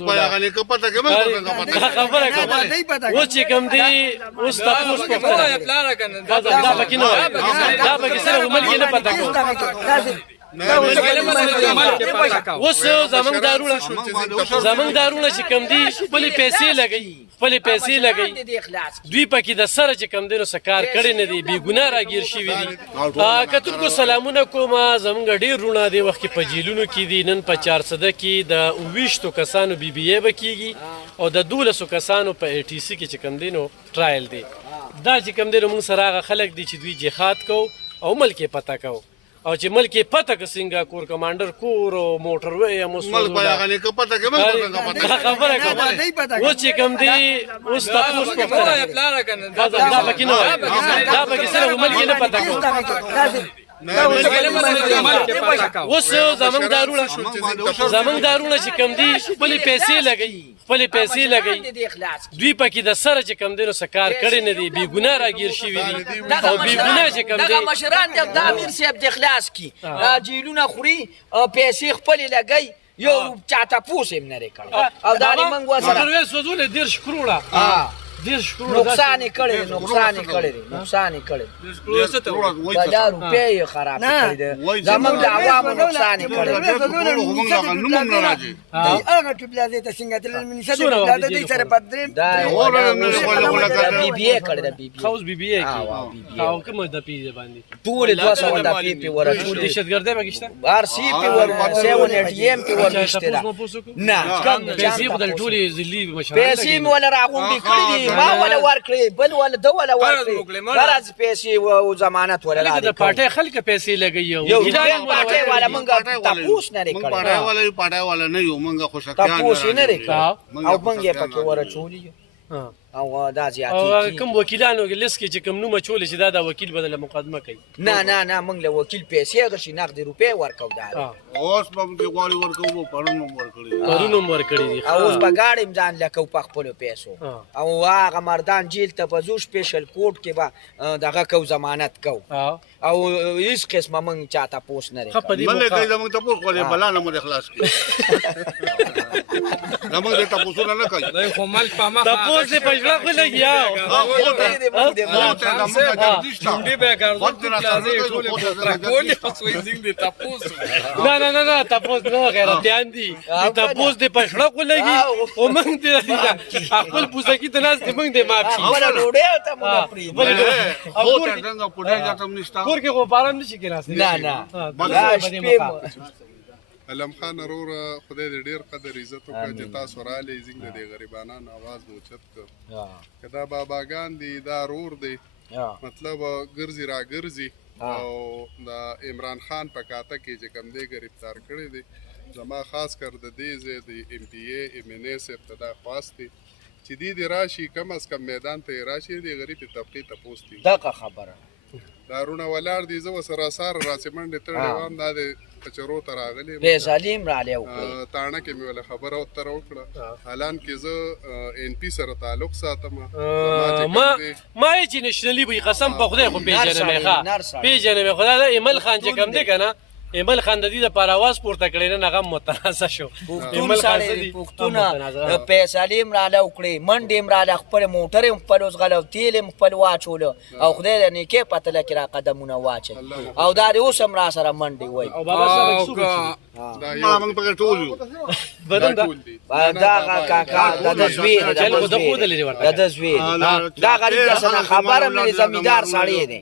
غني کپته کې مې خبره کوم اوس چې کوم دی اوس تاسو په دا پکې نه وای دا پکې سره ملګری نه پتا کوم اوس زمونږ دارونه چې کوم دي خپلې پیسې لګي دوی پکې د سره چې کوم دی نو څه کار کړی نه دی بې ګناه راګیر شوي دي کتونکو سلامونه کوم زمونږ ډېر رونه دې وخت کې په جیلونو کې دي نن په 400 کې د 20 کسانو بي بي اي به کېږي او د 12 کسانو په اي ټي سي کې چې کوم دی نو ټرایل دی دا چې کوم دی نو موږ سره هغه خلک دي چې دوی جهاد کو او ملک یې پته کو او چې ملک یې پته که څنګه کور کمانډر کور او موټر وی ملک غني کپته کې مې خبره کوم اوس چې کوم دی اوس تاسو په دا پکې نه وای دا پکې سره ملک نه پته کوم اوس زمونږ دارونه چې کوم دي خپلې پیسې لګي دوی پکې د سره چې کوم دی نو څه کار کړی نه دی بې ګناه راګیر شوي دي او بې ګناه چې کوم دی دغه مشران د امیر صاحب د اخلاص کی جیلونه خوري پیسې خپلې لګي یو چاته پوس هم نه کړ او دا موږ وسره موټر سوزول 10 کروڑه نقصان یې کړی نقصان یې کړی دا روپۍ خراب کړي دي زمونږ د عوامو نقصان یې کړی هغه ټوپلازې ته څنګه تلل منیشه د دې سره بدریم بي بي اي کړی دا بي بي خاص بي بي اي او کوم د پی باندې ټول 200 د پی پی ور ټول دهشتګردي بګشته ار سی پی ور 7 ټي ام پی ور نشته نه کم پیسې بدل ټولې ذلی مشاهده پیسې مولا راغونډي کړی ما ولا ورکړي بل ولا د ولا ورکړي فرض پیسې او ضمانت ولا د پټه خلک پیسې لګي یو پټه ولا مونږه تاسو نه لري پټه ولا نه یو مونږه خوشکیان تاسو نه لري او مونږه پکې ورچولې او دا زیاتې کوم وکیلانو لیست کې چې کوم نوم چولې چې دا د وکیل بدله مقدمه کوي نه مونږ له وکیل پیسې غشي نقد روپې ورکو دا اوس په دې غواړي ورکو پرونم ورکړي دي او اوس بغاړ امځان لکو په خپل پیسو او هغه مردان جیل ته په زو سپیشل کوټ کې به دغه کو ضمانت کو او هیڅ قسمه مونږ چاته پوس نه لري مله کوي زمونږ ته پوس کوي بلا نه مو اخلاص کوي زمونږ ته پوس نه کوي دا خو مال په ما تاسو په ژړه خو لګیاو نه تاسو نو غیرتيان دي تاسو د پښړه خو لګي او موږ دې خپل پوسکی ته ناز دې موږ دې معافي ولا روډه ته موږ پری او څنګه پوره ځاتم نشتا کور کې خو باران نشي کېناست نه علم خان وروره خدای دې ډېر قدر عزت وکړي چې تاسو رالې زنګ د غریبانو आवाज مو چت کړ کدا باباګان دي دا رور دي مطلب ګرځي را ګرځي او د عمران خان په کاته کې چې کم دی گرفتار کړی دی زما خاص کر د دې زه د ام پی ای ام ان اس ابتدا خواستي چې دې راشي کم از کم میدان ته راشي د غریب طبقه ته پوسټي دغه خبره دارونه ولار دي زو سره سار راسمنډ ته روان دا د کچرو تر اغلی به سلیم را لیو تانه کې مې ول خبره وتر وکړه حالان کې زه ان پی سره تعلق ساتم ما چې نشنلی به قسم په خدای خو پیژنې خدای د ایمل خان چې کم دی کنه ایمل خان د دې لپاره आवाज پورته کړی نه هغه متنازع شو ایمل خان دې پښتونه پیسالیم را لو کړی منډیم را خپل موټر خپل اوس غلو تیلم خپل واچول او خدای دې نه کې پته لکه را قدمونه واچي او دا اوس هم را سره منډي وای او بابا صاحب ما موږ په ټول بدن دا کاکا د زوی د زوی دا غریب څنګه خبره مې زمیدار سړی دی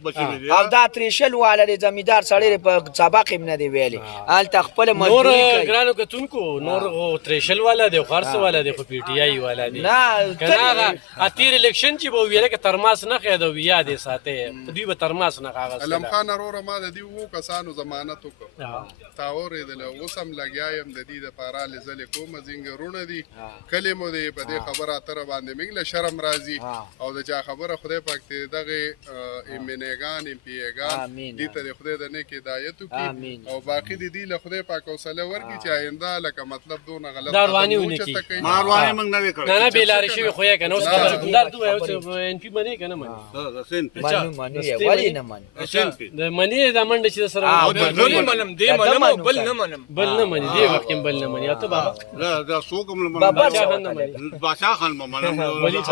او دا تریشل واله زمیدار سړی په سبق نه دی ویلي ال تخپل مجبوری کوي نور ګرانو کتونکو نور تریشل والا دی خرڅ والا دی خو پی ټی آی والا دی نه کنه اتیر الیکشن چې به ویل کې ترماس نه خېدو بیا دې ساته دوی به ترماس نه کاغذ علم خان وروره ما د دې وو کسانو ضمانت وکړ تاورې د اوسم لګیایم د دې لپاره لزل کوم زنګرونه دي کلمو دې په دې خبره تر باندې موږ شرم راځي او د چا خبره خدای پاک ته دغه ایمنګان ام پی ایګان دې ته خدای د نه کې هدایت وکړي او باقی دي له خدای پاک حوصله ورکړي چې آینده لکه مطلب دونه غلط داروانی کی ماروانی موږ نه وکړو نه بیلاری شي خو یې کنه اوس خبردار دوه او ان پی باندې کنه مانی ولی نه مانی د منی د منډه چې سره منم دی منم بل نه منم بل نه مني دی وخت کې بل نه مني اته بابا دا څوک هم نه بابا مني څه نه مني بادشاہ خان به منم ولی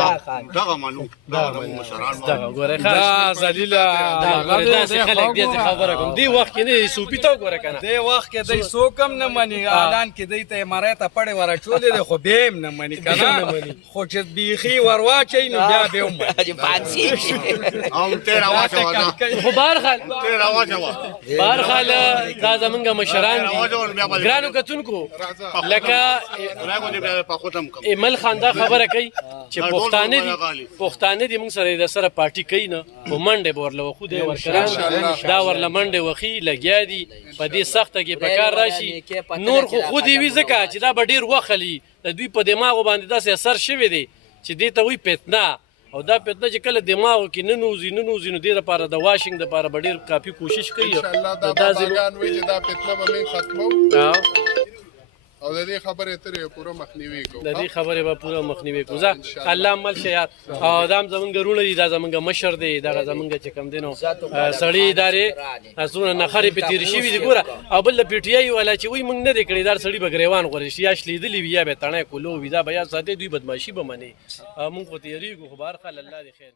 دغه منو دغه مشران دا ګوره دا خاص ذلیله دا ګوره داسې خلک دي چې خبره کوم دی وخت کې نه سوپی ته ګوره کنه دې وخت کې دای څوکم نه مني اعلان کې دای ته امارات پړې ورچولې خو به هم نه مني کنه خو چې بیخي ورواچي نو بیا به هم اجي فانسي او تیر واچو خو بهرحال تیر واچو بهرحال دا زمونږ مشران دي ګرانو کتونکو لکه راغو دې بیا په ختم کوم ایمل خان دا خبره کوي چې پښتانه دي موږ سره د سره پارټي کوي نه په منډه ورله خو دې ورکران دا ورله منډه وخی لګیا دي په دې سخته کې پکار راشي نور خو دې وی زکه چې دا ډیر وخلی د دوی په دماغ باندې داسې اثر شوی دی چې دې ته وی پتنا او دا پتنا چې کله دماغ کې ننوزي نو دې لپاره د واشنګ د لپاره ډیر کافي کوشش کوي ان شاء الله دا باغان وی چې دا فتنه به من ختمو او د دې خبرې ترې پوره مخنیوي کوو د دې خبرې به پوره مخنیوي کوو ځکه الله مل شیات او دا زمونږ رونه دي دا زمونږ مشر دی دا زمونږ چې کم دینو سړی ادارې اسونه نخري په تیر شي وي ګوره او بل پی ټی آی ولا چې وای مونږ نه دی کړی دار سړی بګریوان غوړي شیاش لیدلی بیا به تڼه کولو وی دا بیا ساته دوی بدمعشي به منی مونږ په تیری کو خبر خل الله دې خیر